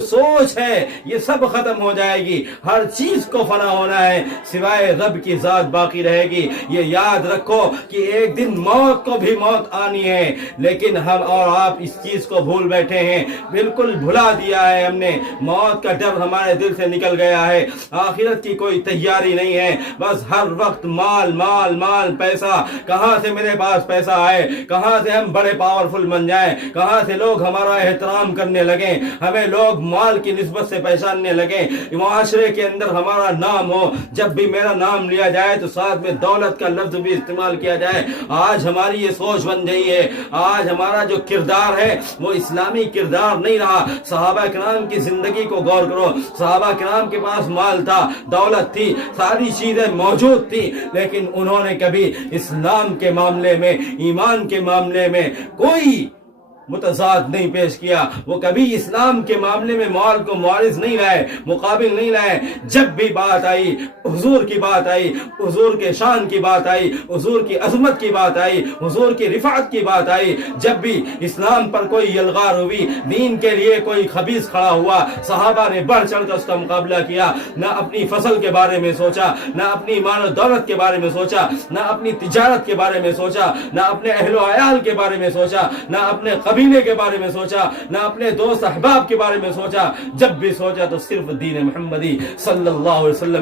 سوچ ہے یہ سب ختم ہو جائے گی، ہر چیز کو فنا ہونا ہے، سوائے رب کی ذات باقی رہے گی۔ یہ یاد رکھو کہ ایک دن موت کو بھی موت آنی ہے، لیکن ہم اور آپ اس چیز کو بھول بیٹھے ہیں، بالکل بھلا دیا ہے ہم نے، موت کا ڈر ہمارے دل سے نکل گیا ہے، آخرت کی کوئی تیاری نہیں ہے، بس ہر وقت مال مال مال، پیسہ، کہاں سے میرے پاس پیسہ آئے، کہاں سے ہم بڑے پاورفل بن جائیں، کہاں سے لوگ ہمارا احترام کرنے لگیں، ہمیں لوگ مال کی نسبت سے پہچاننے لگیں، معاشرے کے اندر ہمارا نام ہو، جب بھی میرا نام لیا جائے تو ساتھ میں دولت کا لفظ بھی استعمال کیا جائے۔ آج ہماری یہ سوچ بن گئی ہے، آج ہمارا جو کردار ہے وہ اسلامی کردار نہیں رہا۔ صحابہ کرام کی زندگی کو غور کرو، صحابہ کرام کے پاس مال تھا، دولت تھی، ساری چیزیں موجود تھی، لیکن انہوں نے کبھی اسلام کے معاملے میں، ایمان کے معاملے میں کوئی متضاد نہیں پیش کیا، وہ کبھی اسلام کے معاملے میں مال کو معارض نہیں لائے، مقابل نہیں لائے۔ جب بھی بات آئی، حضور کی بات آئی، حضور کے شان کی بات آئی، حضور کی عظمت کی بات آئی، حضور کی رفعت کی بات آئی، جب بھی اسلام پر کوئی یلغار ہوئی، دین کے لیے کوئی خبیث کھڑا ہوا، صحابہ نے بڑھ چڑھ کر اس کا مقابلہ کیا، نہ اپنی فصل کے بارے میں سوچا، نہ اپنی مال و دولت کے بارے میں سوچا، نہ اپنی تجارت کے بارے میں سوچا، نہ اپنے اہل و عیال کے بارے میں سوچا، نہ اپنے قبیلے کے بارے میں سوچا، نہ اپنے دوست احباب کے بارے میں سوچا، جب بھی سوچا تو صرف دین محمدی صلی اللہ علیہ وسلم